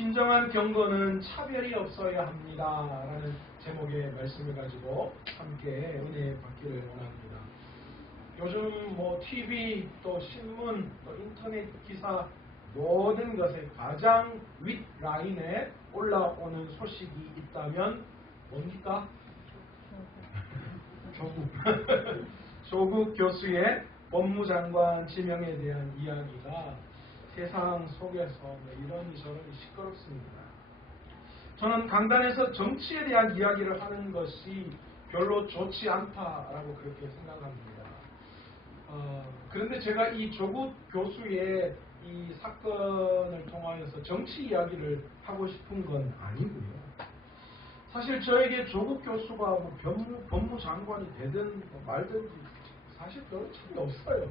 진정한 경건은 차별이 없어야 합니다. 라는 제목의 말씀을 가지고 함께 은혜 받기를 원합니다. 요즘 TV, 또 신문, 또 인터넷 기사 모든 것에 가장 윗라인에 올라오는 소식이 있다면 뭡니까? 조국 교수의 법무장관 지명에 대한 이야기가 세상 속에서 이런저런 시끄럽습니다. 저는 강단에서 정치에 대한 이야기를 하는 것이 별로 좋지 않다라고 그렇게 생각합니다. 그런데 제가 이 조국 교수의 이 사건을 통하여서 정치 이야기를 하고 싶은 건 아니고요. 사실 저에게 조국 교수가 법무장관이 되든 말든지 사실 별로 차이 없어요.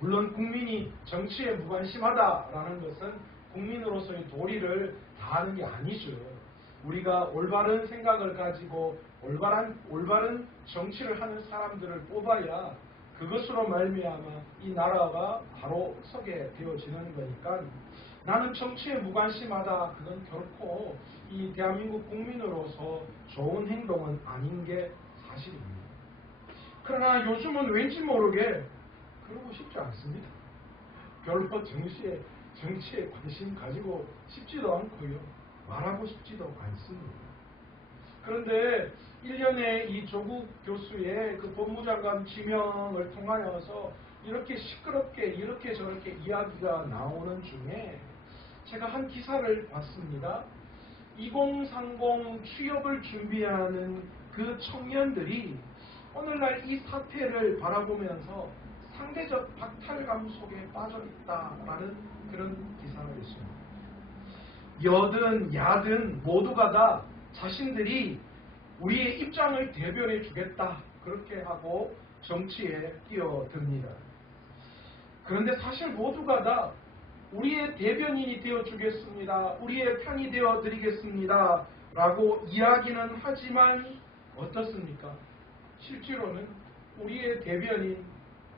물론 국민이 정치에 무관심하다라는 것은 국민으로서의 도리를 다하는 게 아니죠. 우리가 올바른 생각을 가지고 올바른 정치를 하는 사람들을 뽑아야 그것으로 말미암아 이 나라가 바로 서게 되어지는 거니까 나는 정치에 무관심하다. 그건 결코 이 대한민국 국민으로서 좋은 행동은 아닌 게 사실입니다. 그러나 요즘은 왠지 모르게 그러고 싶지 않습니다. 별로 정치에 관심 가지고 싶지도 않고요. 말하고 싶지도 않습니다. 그런데 1년에 이 조국 교수의 그 법무장관 지명을 통하여서 이렇게 시끄럽게 이렇게 저렇게 이야기가 나오는 중에 제가 한 기사를 봤습니다. 2030 취업을 준비하는 그 청년들이 오늘날 이 사태를 바라보면서 상대적 박탈감 속에 빠져있다라는 그런 기사가 있습니다. 여든 야든 모두가 다 자신들이 우리의 입장을 대변해 주겠다 그렇게 하고 정치에 뛰어듭니다. 그런데 사실 모두가 다 우리의 대변인이 되어주겠습니다. 우리의 편이 되어드리겠습니다. 라고 이야기는 하지만 어떻습니까? 실제로는 우리의 대변인,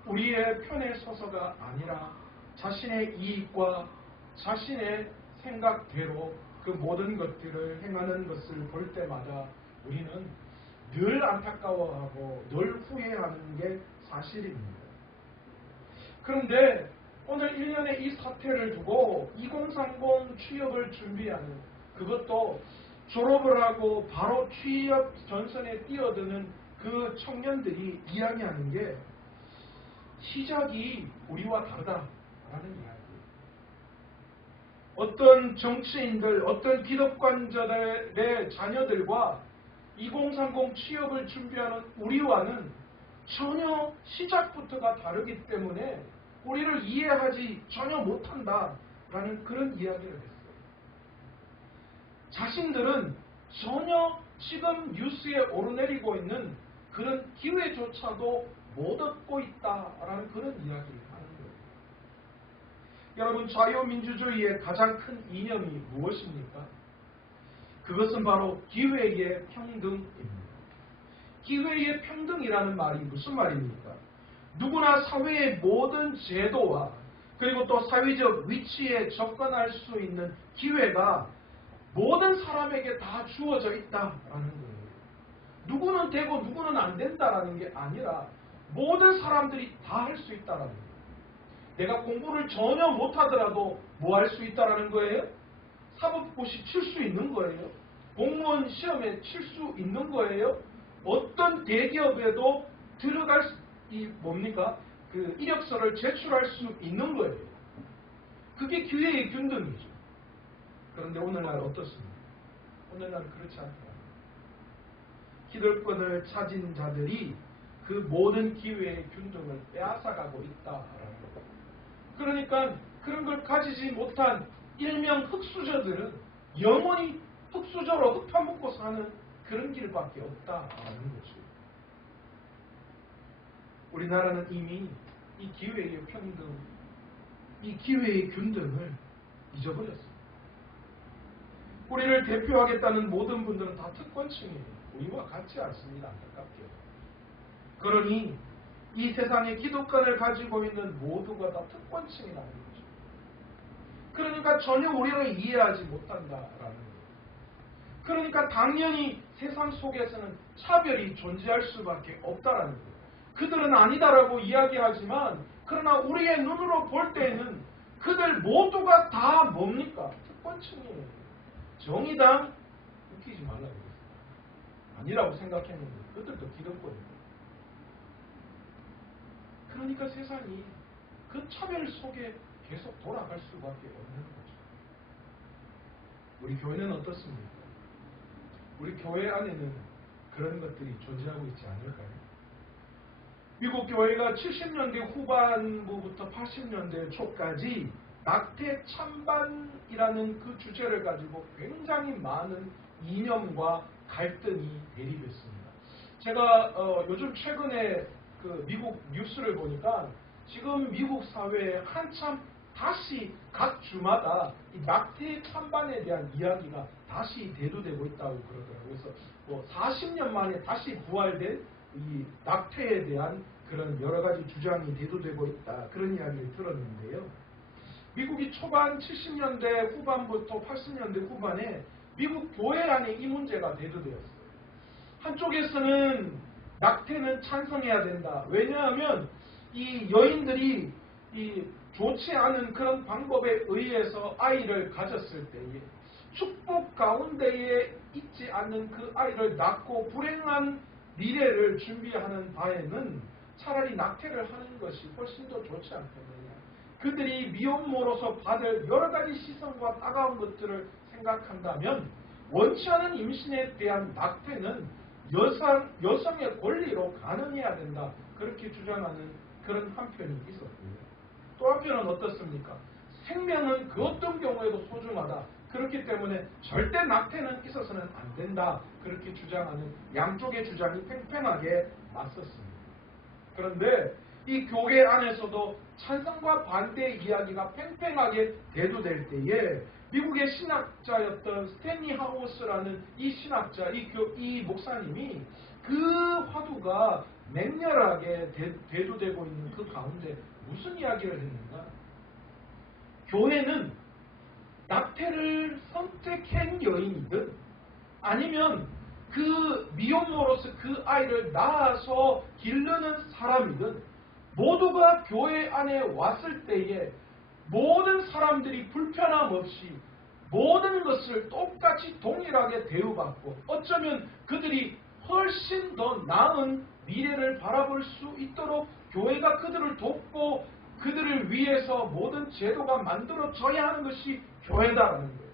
우리의 편에 서서가 아니라 자신의 이익과 자신의 생각대로 그 모든 것들을 행하는 것을 볼 때마다 우리는 늘 안타까워하고 늘 후회하는 게 사실입니다. 그런데 오늘 1년의 이 사태를 두고 2030 취업을 준비하는 그것도 졸업을 하고 바로 취업 전선에 뛰어드는 그 청년들이 이야기하는 게 시작이 우리와 다르다라는 이야기예요. 어떤 정치인들, 어떤 기득권자들의 자녀들과 2030 취업을 준비하는 우리와는 전혀 시작부터가 다르기 때문에 우리를 이해하지 전혀 못한다라는 그런 이야기를 했어요. 자신들은 전혀 지금 뉴스에 오르내리고 있는 그런 기회조차도 못 얻고 있다라는 그런 이야기를 하는 거예요. 여러분, 자유민주주의의 가장 큰 이념이 무엇입니까? 그것은 바로 기회의 평등입니다. 기회의 평등이라는 말이 무슨 말입니까? 누구나 사회의 모든 제도와 그리고 또 사회적 위치에 접근할 수 있는 기회가 모든 사람에게 다 주어져 있다라는 거예요. 누구는 되고 누구는 안 된다라는 게 아니라 모든 사람들이 다 할 수 있다라는 거예요. 내가 공부를 전혀 못하더라도 뭐 할 수 있다라는 거예요? 사법고시 칠 수 있는 거예요. 공무원 시험에 칠 수 있는 거예요. 어떤 대기업에도 들어갈 그 이력서를 제출할 수 있는 거예요. 그게 기회의 균등이죠. 그런데 오늘날 어떻습니까? 오늘날은 그렇지 않다. 기득권을 차진 자들이 그 모든 기회의 균등을 빼앗아가고 있다라는 거예요. 그러니까 그런 걸 가지지 못한 일명 흙수저들은 영원히 흙수저로 흙 파먹고 사는 그런 길밖에 없다라는 거죠. 우리나라는 이미 이 기회의 평등, 이 기회의 균등을 잊어버렸습니다. 우리를 대표하겠다는 모든 분들은 다 특권층이에요. 우리와 같지 않습니다. 안타깝게도. 그러니 이 세상에 기득권을 가지고 있는 모두가 다 특권층이라는 거죠. 그러니까 전혀 우리를 이해하지 못한다라는 거예요. 그러니까 당연히 세상 속에서는 차별이 존재할 수밖에 없다라는 거예요. 그들은 아니다라고 이야기하지만 그러나 우리의 눈으로 볼 때는 그들 모두가 다 뭡니까? 특권층이에요. 정의당 웃기지 말라고 그랬어요. 아니라고 생각했는데 그들도 기득권이에요. 그러니까 세상이 그 차별 속에 계속 돌아갈 수밖에 없는 거죠. 우리 교회는 어떻습니까? 우리 교회 안에는 그런 것들이 존재하고 있지 않을까요? 미국 교회가 70년대 후반부부터 80년대 초까지 낙태 찬반이라는 그 주제를 가지고 굉장히 많은 이념과 갈등이 대립했습니다. 제가 요즘 최근에 그 미국 뉴스를 보니까 지금 미국 사회에 한참 다시 각 주마다 이 낙태 찬반에 대한 이야기가 다시 대두되고 있다고 그러더라고요. 그래서 뭐 40년 만에 다시 부활된 이 낙태에 대한 그런 여러 가지 주장이 대두되고 있다. 그런 이야기를 들었는데요. 미국이 초반 70년대 후반부터 80년대 후반에 미국 교회 안에 이 문제가 대두되었어요. 한쪽에서는 낙태는 찬성해야 된다. 왜냐하면 이 여인들이 이 좋지 않은 그런 방법에 의해서 아이를 가졌을 때에 축복 가운데에 있지 않는 그 아이를 낳고 불행한 미래를 준비하는 바에는 차라리 낙태를 하는 것이 훨씬 더 좋지 않겠느냐. 그들이 미혼모로서 받을 여러 가지 시선과 따가운 것들을 생각한다면 원치 않은 임신에 대한 낙태는 여성의 권리로 가능해야 된다. 그렇게 주장하는 그런 한편이 있었고요. 또 한편은 어떻습니까? 생명은 그 어떤 경우에도 소중하다. 그렇기 때문에 절대 낙태는 있어서는 안 된다. 그렇게 주장하는 양쪽의 주장이 팽팽하게 맞섰습니다. 그런데 이 교회 안에서도 찬성과 반대의 이야기가 팽팽하게 대두될 때에 미국의 신학자였던 스탠리 하우스라는 이 신학자, 이 목사님이 그 화두가 맹렬하게 대두되고 있는 그 가운데 무슨 이야기를 했는가? 교회는 낙태를 선택한 여인이든 아니면 그 미혼모로서 그 아이를 낳아서 기르는 사람이든 모두가 교회 안에 왔을 때에 모든 사람들이 불편함 없이 모든 것을 똑같이 동일하게 대우받고 어쩌면 그들이 훨씬 더 나은 미래를 바라볼 수 있도록 교회가 그들을 돕고 그들을 위해서 모든 제도가 만들어져야 하는 것이 교회다라는 거예요.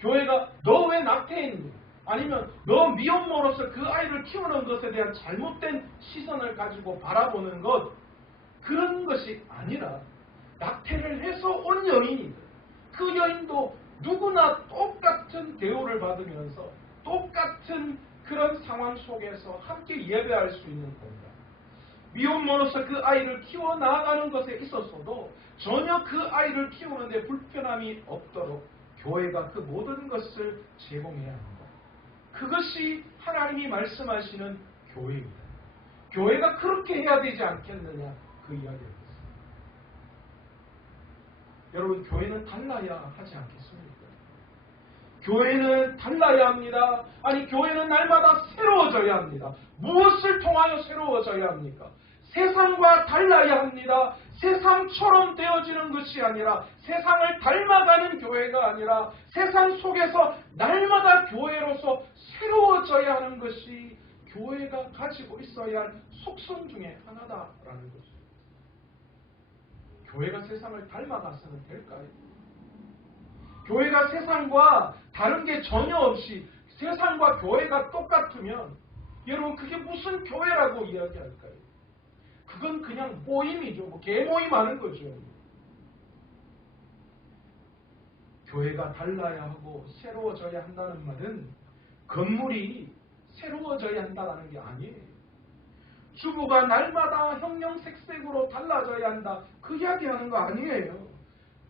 교회가 너 왜 낙태했니? 아니면 너 미혼모로서 그 아이를 키우는 것에 대한 잘못된 시선을 가지고 바라보는 것, 그런 것이 아니라 낙태를 해서 온 여인이든 그 여인도 누구나 똑같은 대우를 받으면서 똑같은 그런 상황 속에서 함께 예배할 수 있는 겁니다. 미혼모로서 그 아이를 키워나가는 것에 있어서도 전혀 그 아이를 키우는데 불편함이 없도록 교회가 그 모든 것을 제공해야 합니다. 그것이 하나님이 말씀하시는 교회입니다. 교회가 그렇게 해야 되지 않겠느냐, 그 이야기입니다. 여러분, 교회는 달라야 하지 않겠습니까? 교회는 달라야 합니다. 아니, 교회는 날마다 새로워져야 합니다. 무엇을 통하여 새로워져야 합니까? 세상과 달라야 합니다. 세상처럼 되어지는 것이 아니라 세상을 닮아가는 교회가 아니라 세상 속에서 날마다 교회로서 새로워져야 하는 것이 교회가 가지고 있어야 할 속성 중에 하나다라는 것입니다. 교회가 세상을 닮아가서는 될까요? 교회가 세상과 다른 게 전혀 없이 세상과 교회가 똑같으면 여러분 그게 무슨 교회라고 이야기할까요? 그건 그냥 모임이죠. 개모임 하는 거죠. 교회가 달라야 하고 새로워져야 한다는 말은 건물이 새로워져야 한다는 게 아니에요. 주부가 날마다 형형색색으로 달라져야 한다. 그 이야기하는 거 아니에요.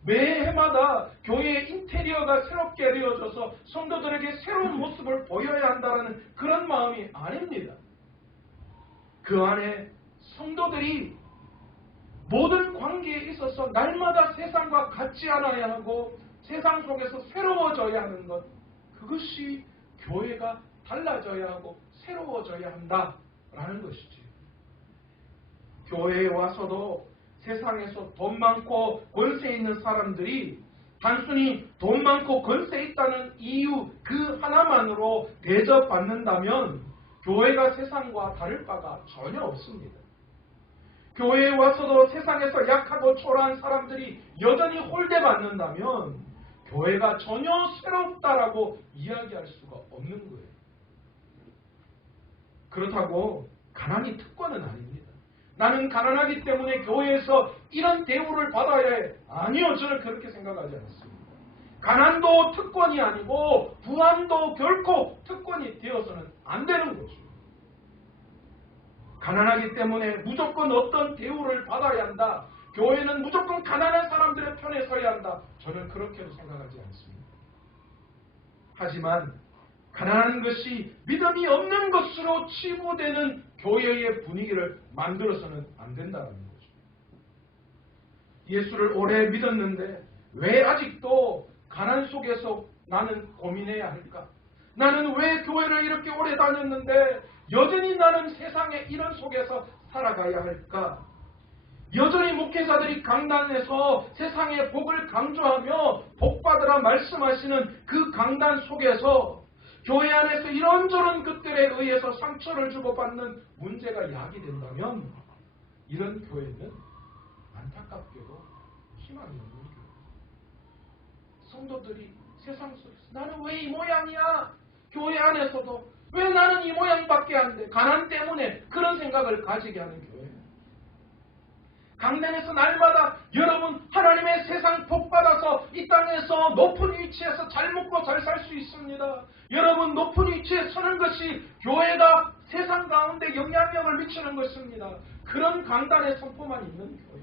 매해마다 교회의 인테리어가 새롭게 되어져서 성도들에게 새로운 모습을 보여야 한다는 그런 마음이 아닙니다. 그 안에 성도들이 모든 관계에 있어서 날마다 세상과 같지 않아야 하고 세상 속에서 새로워져야 하는 것, 그것이 교회가 달라져야 하고 새로워져야 한다라는 것이지. 교회에 와서도 세상에서 돈 많고 권세 있는 사람들이 단순히 돈 많고 권세 있다는 이유 그 하나만으로 대접받는다면 교회가 세상과 다를 바가 전혀 없습니다. 교회에 와서도 세상에서 약하고 초라한 사람들이 여전히 홀대받는다면 교회가 전혀 새롭다라고 이야기할 수가 없는 거예요. 그렇다고 가난이 특권은 아닙니다. 나는 가난하기 때문에 교회에서 이런 대우를 받아야 해. 아니요, 저는 그렇게 생각하지 않습니다. 가난도 특권이 아니고 부함도 결코 특권이 되어서는 안 되는 거죠. 가난하기 때문에 무조건 어떤 대우를 받아야 한다. 교회는 무조건 가난한 사람들의 편에 서야 한다. 저는 그렇게도 생각하지 않습니다. 하지만 가난한 것이 믿음이 없는 것으로 치부되는 교회의 분위기를 만들어서는 안 된다는 거죠. 예수를 오래 믿었는데 왜 아직도 가난 속에서 나는 고민해야 할까? 나는 왜 교회를 이렇게 오래 다녔는데 여전히 나는 세상의 이런 속에서 살아가야 할까? 여전히 목회자들이 강단에서 세상의 복을 강조하며 복받으라 말씀하시는 그 강단 속에서 교회 안에서 이런저런 것들에 의해서 상처를 주고받는 문제가 야기된다면 이런 교회는 안타깝게도 희망이 없는 교회. 성도들이 세상 속에서 나는 왜 이 모양이야? 교회 안에서도 왜 나는 이 모양밖에 안 돼? 가난 때문에 그런 생각을 가지게 하는 교회. 강단에서 날마다 여러분 하나님의 세상 복 받아서 이 땅에서 높은 위치에서 잘 먹고 잘 살 수 있습니다. 여러분 높은 위치에 서는 것이 교회가 세상 가운데 영향력을 미치는 것입니다. 그런 강단의 선포만 있는 교회.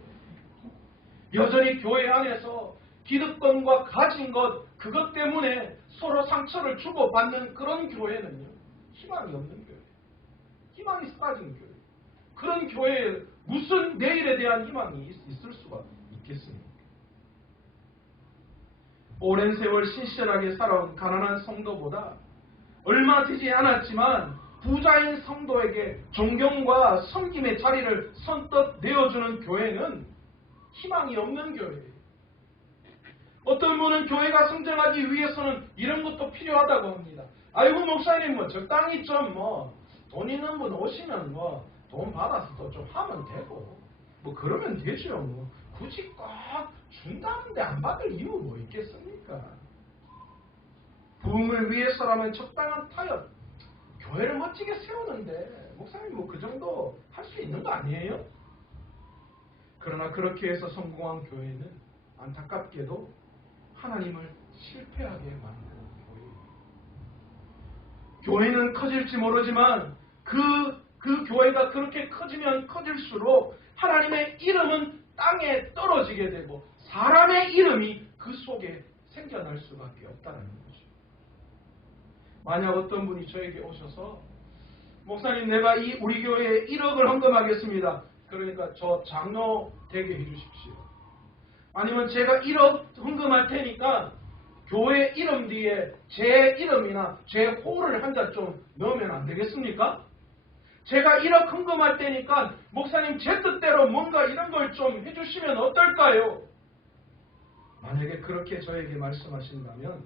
여전히 교회 안에서 기득권과 가진 것 그것 때문에 서로 상처를 주고받는 그런 교회는요. 희망이 없는 교회. 희망이 사라진 교회. 그런 교회에 무슨 내일에 대한 희망이 있을 수가 있겠습니까? 오랜 세월 신실하게 살아온 가난한 성도보다 얼마 되지 않았지만 부자인 성도에게 존경과 섬김의 자리를 선뜻 내어주는 교회는 희망이 없는 교회예요. 어떤 분은 교회가 성장하기 위해서는 이런 것도 필요하다고 합니다. 아이고 목사님 뭐 적당히 좀 돈 있는 분 오시면 돈 받아서 좀 하면 되고 뭐 그러면 되죠. 뭐 굳이 꼭 준다는데 안 받을 이유 뭐 있겠습니까? 부흥을 위해서라면 적당한 타협 교회를 멋지게 세우는데 목사님 뭐 그 정도 할 수 있는 거 아니에요? 그러나 그렇게 해서 성공한 교회는 안타깝게도 하나님을 실패하게 만드는 교회입니다. 교회는 커질지 모르지만 그 교회가 그렇게 커지면 커질수록 하나님의 이름은 땅에 떨어지게 되고 사람의 이름이 그 속에 생겨날 수밖에 없다는 거죠. 만약 어떤 분이 저에게 오셔서 목사님 내가 우리 교회에 1억을 헌금하겠습니다. 그러니까 저 장로 되게 해주십시오. 아니면 제가 1억 헌금할 테니까 교회 이름 뒤에 제 이름이나 제 호를 한 자 좀 넣으면 안 되겠습니까? 제가 1억 헌금할 테니까 목사님 제 뜻대로 뭔가 이런 걸 좀 해주시면 어떨까요? 만약에 그렇게 저에게 말씀하신다면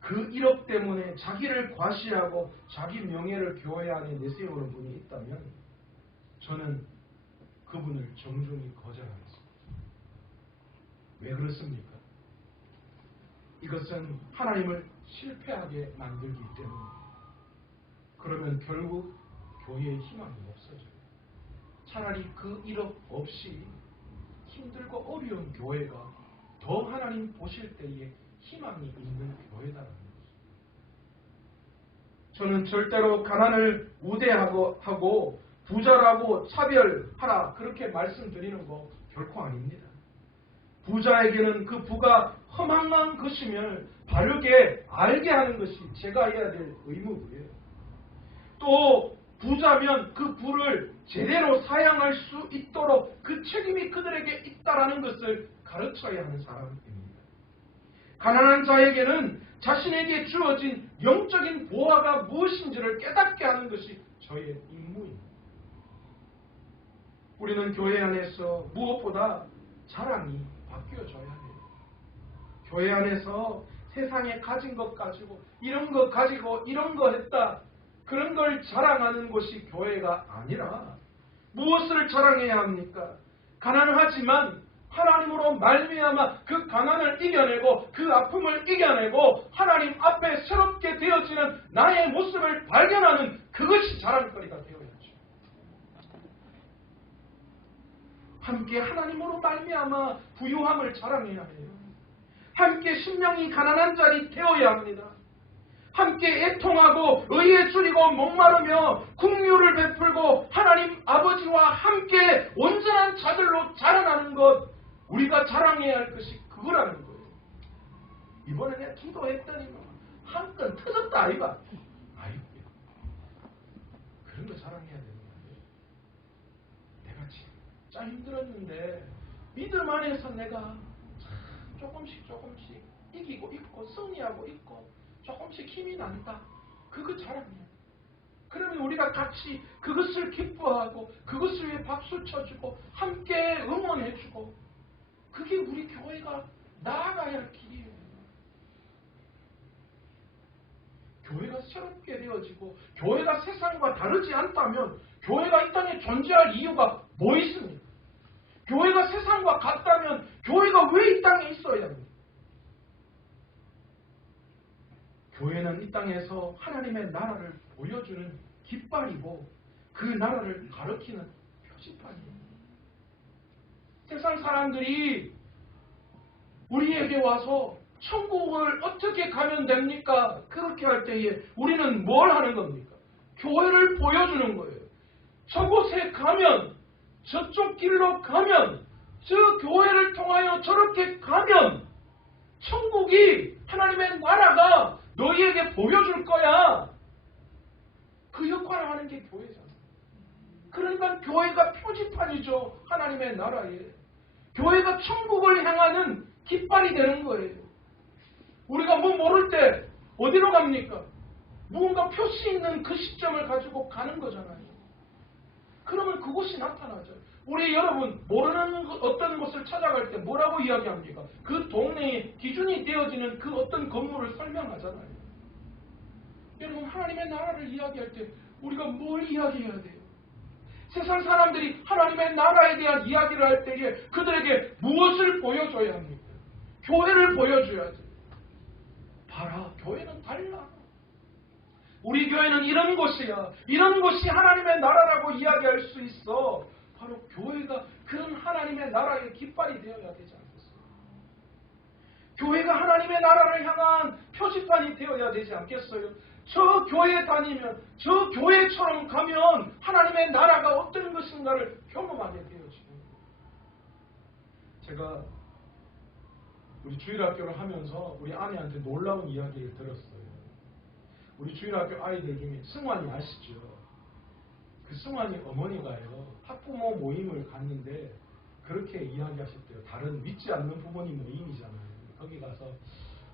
그 1억 때문에 자기를 과시하고 자기 명예를 교회 안에 내세우는 분이 있다면 저는 그분을 정중히 거절하겠습니다. 왜 그렇습니까? 이것은 하나님을 실패하게 만들기 때문입니다. 그러면 결국 교회의 희망이 없어져요. 차라리 그 1억 없이 힘들고 어려운 교회가 더 하나님 보실 때에 희망이 있는 교회다라는 거죠. 저는 절대로 가난을 우대하고 부자라고 차별하라 그렇게 말씀드리는 거 결코 아닙니다. 부자에게는 그 부가 허망한 것임을 바르게 알게 하는 것이 제가 해야 될 의무고요. 또 부자면 그 부를 제대로 사용할 수 있도록 그 책임이 그들에게 있다라는 것을 가르쳐야 하는 사람입니다. 가난한 자에게는 자신에게 주어진 영적인 보화가 무엇인지를 깨닫게 하는 것이 저의 임무입니다. 우리는 교회 안에서 무엇보다 자랑이 바뀌어져야 해요. 교회 안에서 세상에 가진 것 가지고 이런 거 가지고 이런 거 했다, 그런 걸 자랑하는 것이 교회가 아니라 무엇을 자랑해야 합니까? 가난하지만 하나님으로 말미암아 그 가난을 이겨내고 그 아픔을 이겨내고 하나님 앞에 새롭게 되어지는 나의 모습을 발견하는 그것이 자랑거리가 되어야죠. 함께 하나님으로 말미암아 부유함을 자랑해야 해요. 함께 심령이 가난한 자리 되어야 합니다. 함께 애통하고 의에 줄이고 목마르며 긍휼을 베풀고 하나님 아버지와 함께 온전한 자들로 자라나는 것, 우리가 자랑해야 할 것이 그거라는 거예요. 이번에 내가 기도했더니 한 건 터졌다 아이가. 아이고, 그런 거 자랑해야 되는 거예요. 내가 진짜 힘들었는데 믿음 안에서 내가 조금씩 이기고 있고 승리하고 있고 조금씩 힘이 난다. 그거 자랑이에요. 그러면 우리가 같이 그것을 기뻐하고 그것을 위해 박수 쳐주고 함께 응원해주고, 그게 우리 교회가 나아가야 할 길이에요. 교회가 새롭게 되어지고 교회가 세상과 다르지 않다면 교회가 이 땅에 존재할 이유가 뭐 있습니까? 교회가 세상과 같다면 교회가 왜 이 땅에 있어야 합니까? 교회는 이 땅에서 하나님의 나라를 보여주는 깃발이고 그 나라를 가리키는 표지판이에요. 세상 사람들이 우리에게 와서 천국을 어떻게 가면 됩니까? 그렇게 할 때에 우리는 뭘 하는 겁니까? 교회를 보여주는 거예요. 저곳에 가면, 저쪽 길로 가면, 저 교회를 통하여 저렇게 가면 천국이, 하나님의 나라가 너희에게 보여줄 거야. 그 역할을 하는 게 교회잖아. 그러니까 교회가 표지판이죠. 하나님의 나라에. 교회가 천국을 향하는 깃발이 되는 거예요. 우리가 뭐 모를 때 어디로 갑니까? 무언가 표시 있는 그 시점을 가지고 가는 거잖아요. 그러면 그곳이 나타나죠. 우리 여러분 모르는 어떤 곳을 찾아갈 때 뭐라고 이야기합니까? 그 동네의 기준이 되어지는 그 어떤 건물을 설명하잖아요. 여러분 하나님의 나라를 이야기할 때 우리가 뭘 이야기해야 돼요? 세상 사람들이 하나님의 나라에 대한 이야기를 할 때에 그들에게 무엇을 보여줘야 합니까? 교회를 보여줘야지. 봐라, 교회는 달라. 우리 교회는 이런 곳이야. 이런 곳이 하나님의 나라라고 이야기할 수 있어. 바로 교회가 그런 하나님의 나라의 깃발이 되어야 되지 않겠어요? 교회가 하나님의 나라를 향한 표지판이 되어야 되지 않겠어요? 저 교회 다니면, 저 교회처럼 가면 하나님의 나라가 어떤 것인가를 경험하게 되어지고. 제가 우리 주일학교를 하면서 우리 아내한테 놀라운 이야기를 들었어요. 우리 주일학교 아이들 중에 승환이 아시죠? 그 승환이 어머니가요, 학부모 모임을 갔는데 그렇게 이야기하셨대요. 다른 믿지 않는 부모님 모임이잖아요. 거기 가서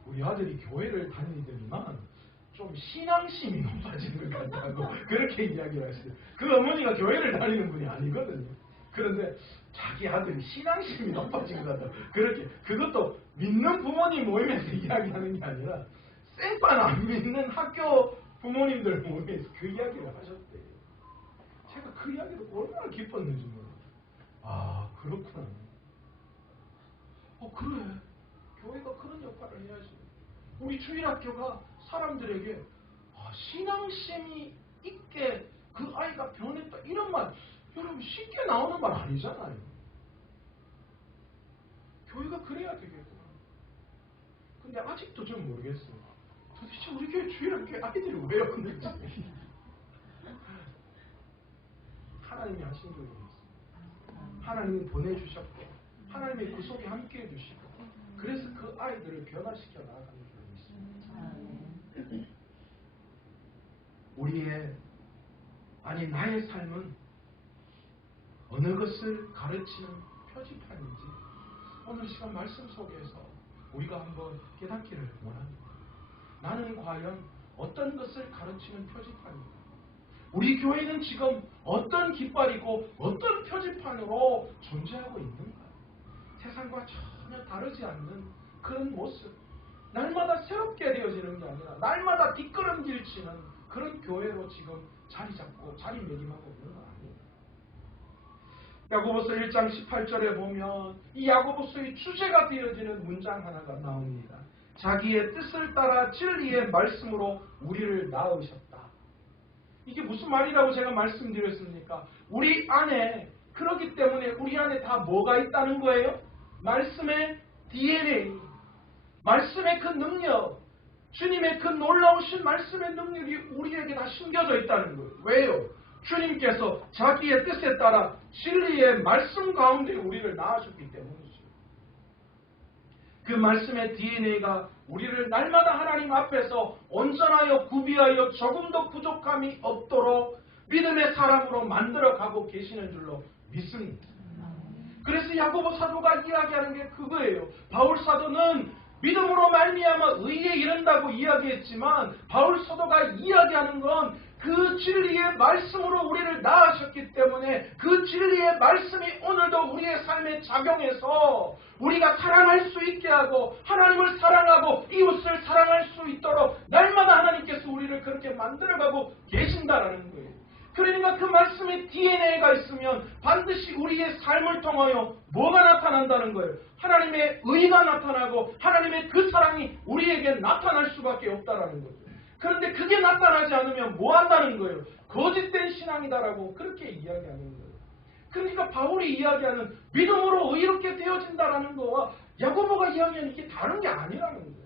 우리 아들이 교회를 다니더니만 좀 신앙심이 높아지는 것 같다고 그렇게 이야기를 하시대요. 그 어머니가 교회를 다니는 분이 아니거든요. 그런데 자기 아들이 신앙심이 높아진 것 같다고 그렇게, 그것도 믿는 부모님 모임에서 이야기하는 게 아니라 생판 안 믿는 학교 부모님들 모임에서 그 이야기를 하셨대요. 제가 그 이야기를 얼마나 기뻤는지 몰라요. 아, 그렇구나. 그래. 교회가 그런 역할을 해야지. 우리 주일학교가 사람들에게 신앙심이 있게 그 아이가 변했다, 이런 말 여러분 쉽게 나오는 말 아니잖아요. 교회가 그래야 되겠구나. 근데 아직도 좀 모르겠어요. 도대체 우리 교회 주일학교 아이들이 왜 없는지. 하나님이 하신 적이 있어요. 하나님이 보내주셨고 하나님이 그 속에 함께해 주시고 그래서 그 아이들을 변화시켜 나가는 줄로 믿습니다. 우리의 아니 나의 삶은 어느 것을 가르치는 표지판인지 오늘 시간 말씀 속에서 우리가 한번 깨닫기를 원합니다. 나는 과연 어떤 것을 가르치는 표지판인가? 우리 교회는 지금 어떤 깃발이고 어떤 표지판으로 존재하고 있는가? 세상과 전혀 다르지 않는 그런 모습, 날마다 새롭게 되어지는 게 아니라 날마다 뒷걸음질 치는 그런 교회로 지금 자리 잡고 자리매김하고 있는 거 아니에요. 야고보서 1장 18절에 보면 이 야고보서의 주제가 되어지는 문장 하나가 나옵니다. 자기의 뜻을 따라 진리의 말씀으로 우리를 낳으셨다. 이게 무슨 말이라고 제가 말씀드렸습니까? 우리 안에, 그렇기 때문에 우리 안에 다 뭐가 있다는 거예요? 말씀의 DNA, 말씀의 그 능력, 주님의 그 놀라우신 말씀의 능력이 우리에게 다 심겨져 있다는 거예요. 왜요? 주님께서 자기의 뜻에 따라 진리의 말씀 가운데 우리를 낳으셨기 때문이죠. 그 말씀의 DNA가 우리를 날마다 하나님 앞에서 온전하여 구비하여 조금 더 부족함이 없도록 믿음의 사람으로 만들어가고 계시는 줄로 믿습니다. 그래서 야고보 사도가 이야기하는 게 그거예요. 바울 사도는 믿음으로 말미암아 의에 이른다고 이야기했지만 바울 사도가 이야기하는 건 그 진리의 말씀으로 우리를 낳으셨기 때문에 그 진리의 말씀이 오늘도 우리의 삶에 작용해서 우리가 사랑할 수 있게 하고 하나님을 사랑하고 이웃을 사랑할 수 있도록 날마다 하나님께서 우리를 그렇게 만들어가고 계신다라는 거예요. 그러니까 그 말씀에 DNA가 있으면 반드시 우리의 삶을 통하여 뭐가 나타난다는 거예요? 하나님의 의가 나타나고 하나님의 그 사랑이 우리에게 나타날 수밖에 없다라는 거죠. 그런데 그게 나타나지 않으면 뭐 한다는 거예요? 거짓된 신앙이다라고 그렇게 이야기하는 거예요. 그러니까 바울이 이야기하는 믿음으로 의롭게 되어진다라는 거와 야고보가 이야기하는 게 다른 게 아니라는 거예요.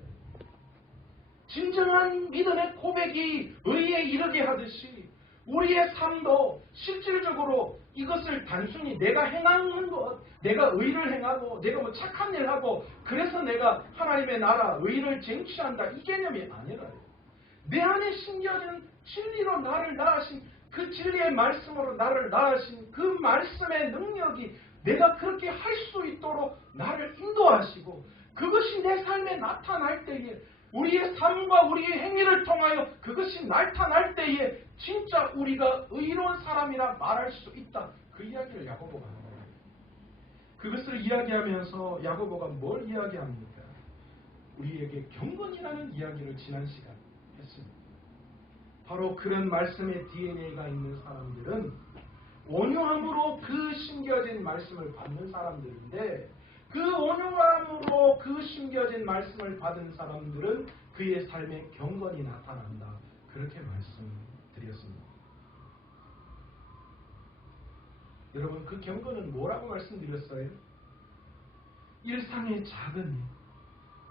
진정한 믿음의 고백이 의에 이르게 하듯이 우리의 삶도 실질적으로 이것을 단순히 내가 행하는 것, 내가 의를 행하고 내가 뭐 착한 일을 하고 그래서 내가 하나님의 나라, 의를 쟁취한다 이 개념이 아니라요. 내 안에 심겨진 진리로 나를 낳으신 그 진리의 말씀으로 나를 낳으신 그 말씀의 능력이 내가 그렇게 할 수 있도록 나를 인도하시고 그것이 내 삶에 나타날 때에 우리의 삶과 우리의 행위를 통하여 그것이 나타날 때에 진짜 우리가 의로운 사람이라 말할 수 있다. 그 이야기를 야고보가 하는 거예요. 그것을 이야기하면서 야고보가 뭘 이야기합니까? 우리에게 경건이라는 이야기를 지난 시간 했습니다. 바로 그런 말씀의 DNA가 있는 사람들은 온유함으로 그 심겨진 말씀을 받는 사람들인데 그 온유함으로 그 심겨진 말씀을 받은 사람들은 그의 삶에 경건이 나타난다. 그렇게 말씀드렸습니다. 여러분 그 경건은 뭐라고 말씀드렸어요? 일상의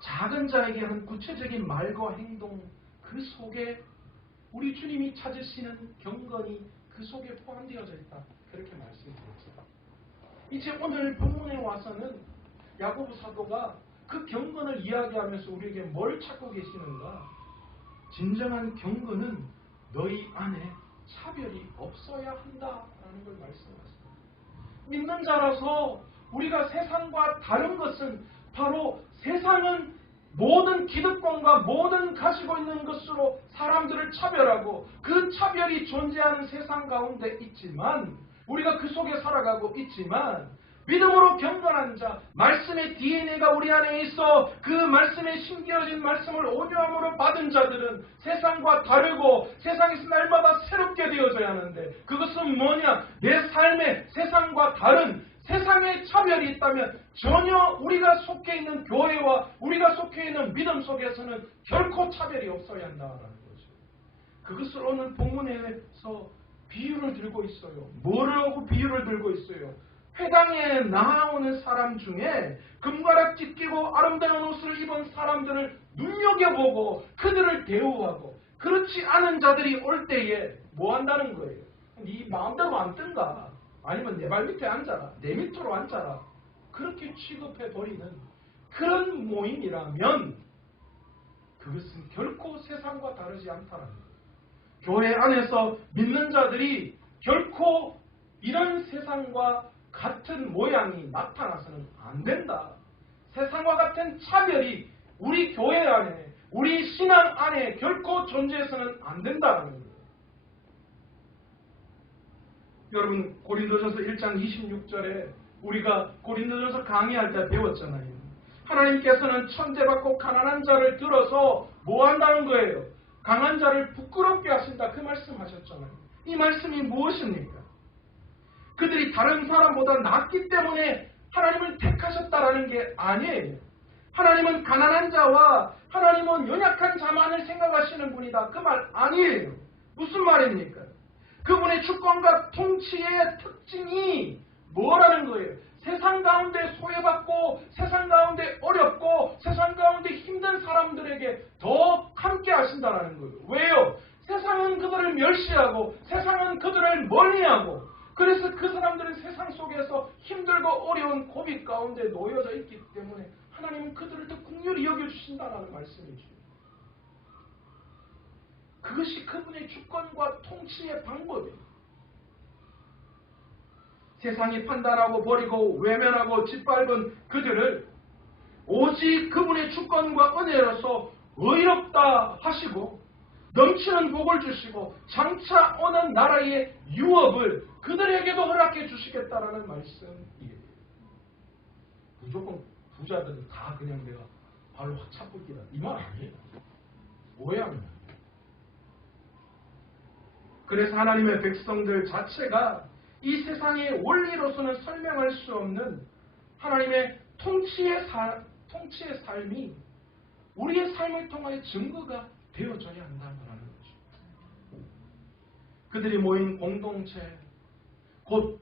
작은 자에게 한 구체적인 말과 행동 그 속에 우리 주님이 찾으시는 경건이 그 속에 포함되어져 있다. 그렇게 말씀드렸죠. 이제 오늘 본문에 와서는 야고보 사도가 그 경건을 이야기하면서 우리에게 뭘 찾고 계시는가? 진정한 경건은 너희 안에 차별이 없어야 한다라는 걸 말씀하십니다. 믿는 자라서 우리가 세상과 다른 것은 바로 세상은 모든 기득권과 모든 가지고 있는 것으로 사람들을 차별하고 그 차별이 존재하는 세상 가운데 있지만 우리가 그 속에 살아가고 있지만 믿음으로 경건한 자, 말씀의 DNA가 우리 안에 있어 그 말씀에 심겨진 말씀을 온유함으로 받은 자들은 세상과 다르고 세상에서 날마다 새롭게 되어져야 하는데 그것은 뭐냐? 내 삶에 세상과 다른 세상의 차별이 있다면 전혀 우리가 속해 있는 교회와 우리가 속해 있는 믿음 속에서는 결코 차별이 없어야 한다라는 거죠. 그것을 오늘 본문에서 비유를 들고 있어요. 뭐라고 비유를 들고 있어요? 회당에 나오는 사람 중에 금가락지 끼고 아름다운 옷을 입은 사람들을 눈여겨보고 그들을 대우하고 그렇지 않은 자들이 올 때에 뭐 한다는 거예요? 네 마음대로 앉든가 아니면 내 발 밑에 앉아라. 내 밑으로 앉아라. 그렇게 취급해버리는 그런 모임이라면 그것은 결코 세상과 다르지 않다라는 거예요. 교회 안에서 믿는 자들이 결코 이런 세상과 같은 모양이 나타나서는 안 된다. 세상과 같은 차별이 우리 교회 안에, 우리 신앙 안에 결코 존재해서는 안 된다는 거예요. 여러분, 고린도전서 1장 26절에 우리가 고린도전서 강의할 때 배웠잖아요. 하나님께서는 천대받고 가난한 자를 들어서 뭐 한다는 거예요? 강한 자를 부끄럽게 하신다. 그 말씀하셨잖아요. 이 말씀이 무엇입니까? 그들이 다른 사람보다 낫기 때문에 하나님을 택하셨다라는 게 아니에요. 하나님은 가난한 자와 하나님은 연약한 자만을 생각하시는 분이다. 그 말 아니에요. 무슨 말입니까? 그분의 주권과 통치의 특징이 뭐라는 거예요? 세상 가운데 소외받고 세상 가운데 어렵고 세상 가운데 힘든 사람들에게 더 함께 하신다는 거예요. 왜요? 세상은 그들을 멸시하고 세상은 그들을 멀리하고 그래서 그 사람들은 세상 속에서 힘들고 어려운 고비 가운데 놓여져 있기 때문에 하나님은 그들을 더 긍휼히 여겨주신다는 말씀이죠. 그것이 그분의 주권과 통치의 방법이에요. 세상이 판단하고 버리고 외면하고 짓밟은 그들을 오직 그분의 주권과 은혜로서 의롭다 하시고 넘치는 복을 주시고 장차 오는 나라의 유업을 그들에게도 허락해 주시겠다라는 말씀이에요. 무조건 부자들은 다 그냥 내가 발로 확 차붙기다. 이 말 아니에요. 오해합니다. 그래서 하나님의 백성들 자체가 이 세상의 원리로서는 설명할 수 없는 하나님의 통치의 삶이 우리의 삶을 통하여 증거가 되어져야 한다는 거죠. 그들이 모인 공동체, 곧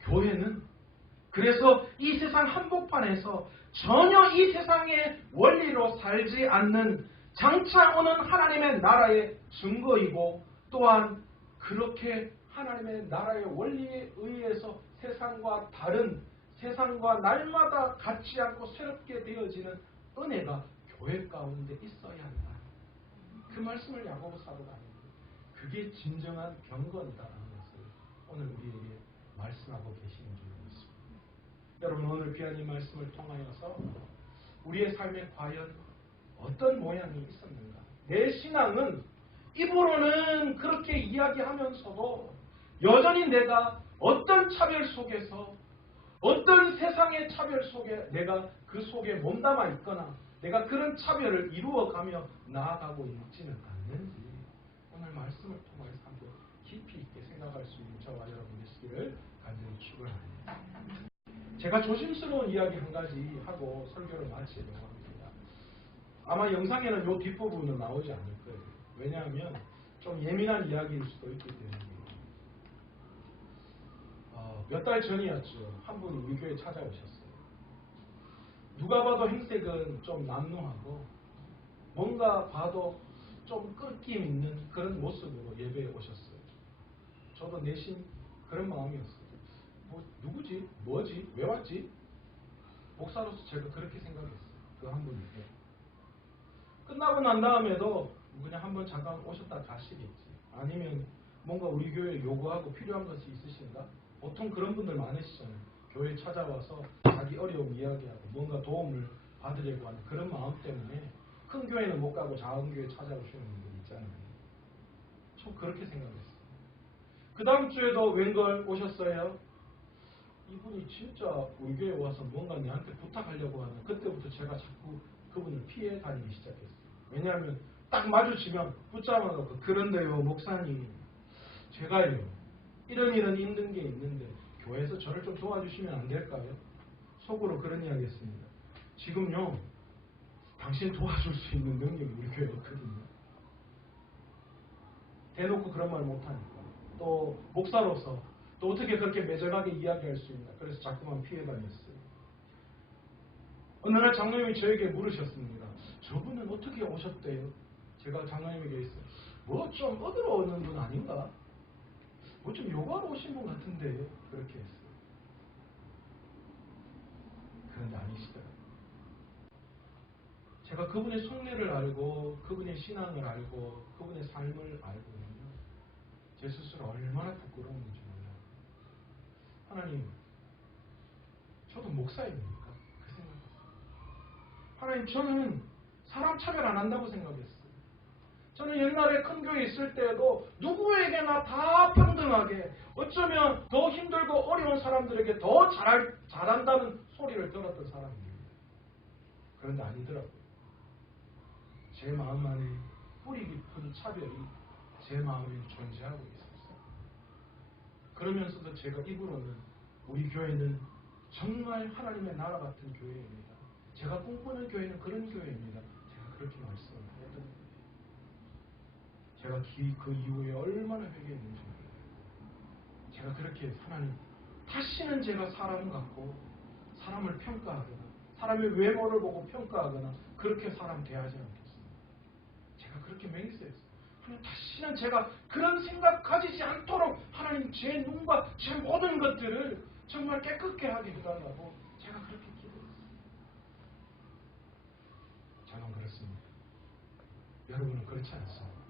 교회는 그래서 이 세상 한복판에서 전혀 이 세상의 원리로 살지 않는 장차 오는 하나님의 나라의 증거이고 또한 그렇게 하나님의 나라의 원리에 의해서 세상과 다른 세상과 날마다 같지 않고 새롭게 되어지는 은혜가 교회 가운데 있어야 한다. 그 말씀을 야고보 사도가 아닙니다. 그게 진정한 경건이다라는 것을 오늘 우리에게 말씀하고 계시는 줄 믿습니다. 여러분 오늘 귀한 이 말씀을 통하여서 우리의 삶에 과연 어떤 모양이 있었는가? 내 신앙은 입으로는 그렇게 이야기하면서도 여전히 내가 어떤 차별 속에서 어떤 세상의 차별 속에 내가 그 속에 몸담아 있거나 내가 그런 차별을 이루어가며 나아가고 있지는 않는지 오늘 말씀을 통해서 한번 깊이 있게 생각할 수 있는 저와 여러분 되시기를 간절히 축원합니다. 제가 조심스러운 이야기 한 가지 하고 설교를 마치려고 합니다. 아마 영상에는 이 뒷부분은 나오지 않을 거예요. 왜냐하면 좀 예민한 이야기일 수도 있기 때문에 몇 달 전이었죠. 한 분이 우리 교회에 찾아오셨어요. 누가 봐도 행색은 좀 남루하고 뭔가 봐도 좀 끓김 있는 그런 모습으로 예배에 오셨어요. 저도 내심 그런 마음이었어요. 뭐 누구지? 뭐지? 왜 왔지? 목사로서 제가 그렇게 생각했어요. 그 한 분이. 끝나고 난 다음에도 그냥 한번 잠깐 오셨다 가시겠지. 아니면 뭔가 우리 교회에 요구하고 필요한 것이 있으신가? 보통 그런 분들 많으시잖아요. 교회에 찾아와서 자기 어려움 이야기하고 뭔가 도움을 받으려고 하는 그런 마음 때문에 큰 교회는 못 가고 작은 교회에 찾아오시는 분들 있잖아요. 저 그렇게 생각했어요. 그 다음 주에도 웬걸 오셨어요. 이분이 진짜 우리 교회에 와서 뭔가 내한테 부탁하려고 하는 그때부터 제가 자꾸 그분을 피해 다니기 시작했어요. 왜냐하면 딱 마주치면 붙잡아놓고 그런데요 목사님 제가요 이런 힘든 게 있는데 교회에서 저를 좀 도와주시면 안 될까요? 속으로 그런 이야기 했습니다. 지금요 당신 도와줄 수 있는 능력이 우리 교회에 없거든요. 대놓고 그런 말 못하니까 또 목사로서 또 어떻게 그렇게 매정하게 이야기할 수 있나 그래서 자꾸만 피해 다녔어요. 어느 날 장로님이 저에게 물으셨습니다. 저분은 어떻게 오셨대요? 제가 장로님에게 했어요. 뭐 좀 얻으러 오는 분 아닌가? 뭐 좀 요구하러 오신 분 같은데요? 그렇게 했어요. 그런데 아니시더라고요. 제가 그분의 속내를 알고 그분의 신앙을 알고 그분의 삶을 알고는요. 제 스스로 얼마나 부끄러운지 몰라요. 하나님, 저도 목사입니까? 그 생각했어요. 하나님, 저는 사람 차별 안 한다고 생각했어요. 저는 옛날에 큰 교회 있을 때에도 누구에게나 다 평등하게, 어쩌면 더 힘들고 어려운 사람들에게 더 잘한다는 소리를 들었던 사람입니다. 그런데 아니더라고요. 제 마음 안에 뿌리 깊은 차별이 제 마음에 존재하고 있었어요. 그러면서도 제가 입으로는 우리 교회는 정말 하나님의 나라 같은 교회입니다. 제가 꿈꾸는 교회는 그런 교회입니다. 제가 그렇게 말씀을 했던 거예요. 제가 그 이후에 얼마나 회개했는지 몰라요. 제가 그렇게 하나님, 다시는 제가 사람 같고 사람을 평가하거나 사람의 외모를 보고 평가하거나 그렇게 사람 대하지 않겠습니다. 제가 그렇게 맹세했어요. 하나님, 다시는 제가 그런 생각 가지지 않도록 하나님, 제 눈과 제 모든 것들을 정말 깨끗게 하게 해달라고 제가 그렇게 기도했어요. 저는 그렇습니다. 여러분은 그렇지 않습니다.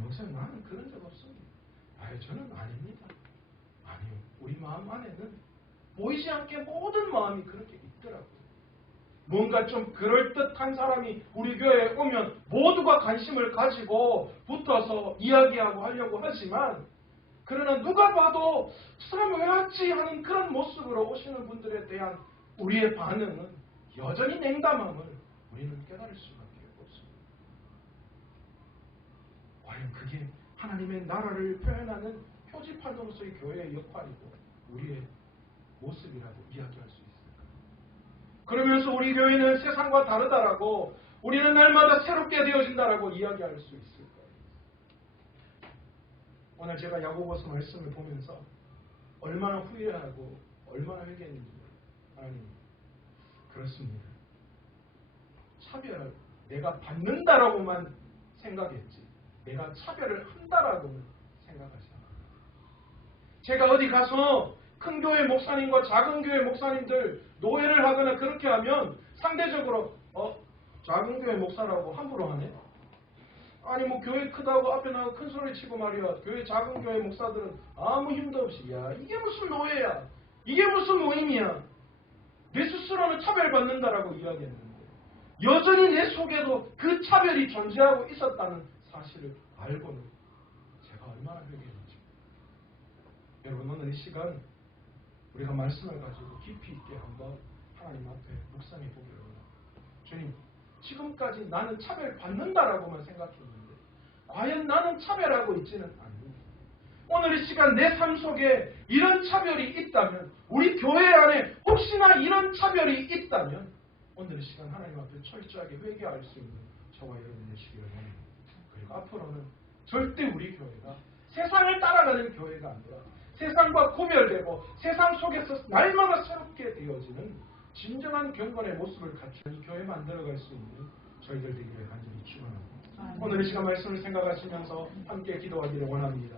목사님, 나는 그런 적 없습니다. 저는 아닙니다. 아니요. 우리 마음 안에는 보이지 않게 모든 마음이 그렇게 있더라고요. 뭔가 좀 그럴듯한 사람이 우리 교회에 오면 모두가 관심을 가지고 붙어서 이야기하고 하려고 하지만, 그러나 누가 봐도 저 사람 왜 왔지 하는 그런 모습으로 오시는 분들에 대한 우리의 반응은 여전히 냉담함을 우리는 깨달을 수밖에 없습니다. 과연 그게 하나님의 나라를 표현하는 표지판으로서의 교회의 역할이고 우리의 모습이라고 이야기할 수 있을까요? 그러면서 우리 교회는 세상과 다르다라고, 우리는 날마다 새롭게 되어진다라고 이야기할 수 있을까요? 오늘 제가 야고보서 말씀을 보면서 얼마나 후회하고 얼마나 회개했는지, 하나님, 그렇습니다. 차별을 내가 받는다라고만 생각했지 내가 차별을 한다라고는 생각하지 않아요. 제가 어디 가서 큰 교회 목사님과 작은 교회 목사님들 노예를 하거나 그렇게 하면 상대적으로 작은 교회 목사라고 함부로 하네? 아니 뭐 교회 크다고 앞에 나가 큰 소리 치고 말이야. 교회 작은 교회 목사들은 아무 힘도 없이, 야 이게 무슨 노예야, 이게 무슨 모임이야, 내 스스로는 차별받는다라고 이야기했는데 여전히 내 속에도 그 차별이 존재하고 있었다는 사실을 알고는 제가 얼마나 회개했는지. 여러분, 오늘 이 시간 우리가 말씀을 가지고 깊이 있게 한번 하나님 앞에 묵상해 보기를 원합니다. 주님, 지금까지 나는 차별받는다라고만 생각했는데 과연 나는 차별하고 있지는 않는다. 오늘 이 시간 내 삶 속에 이런 차별이 있다면, 우리 교회 안에 혹시나 이런 차별이 있다면 오늘 이 시간 하나님 앞에 철저하게 회개할 수 있는 저와 여러분 되시기를 원합니다. 그리고 앞으로는 절대 우리 교회가 세상을 따라가는 교회가 아니라 세상과 구별되고 세상 속에서 날마다 새롭게 되어지는 진정한 경건의 모습을 갖춘 이 교회 만들어갈 수 있는 저희들 되기를 간절히 축원합니다. 오늘 이 시간 말씀을 생각하시면서 함께 기도하기를 원합니다.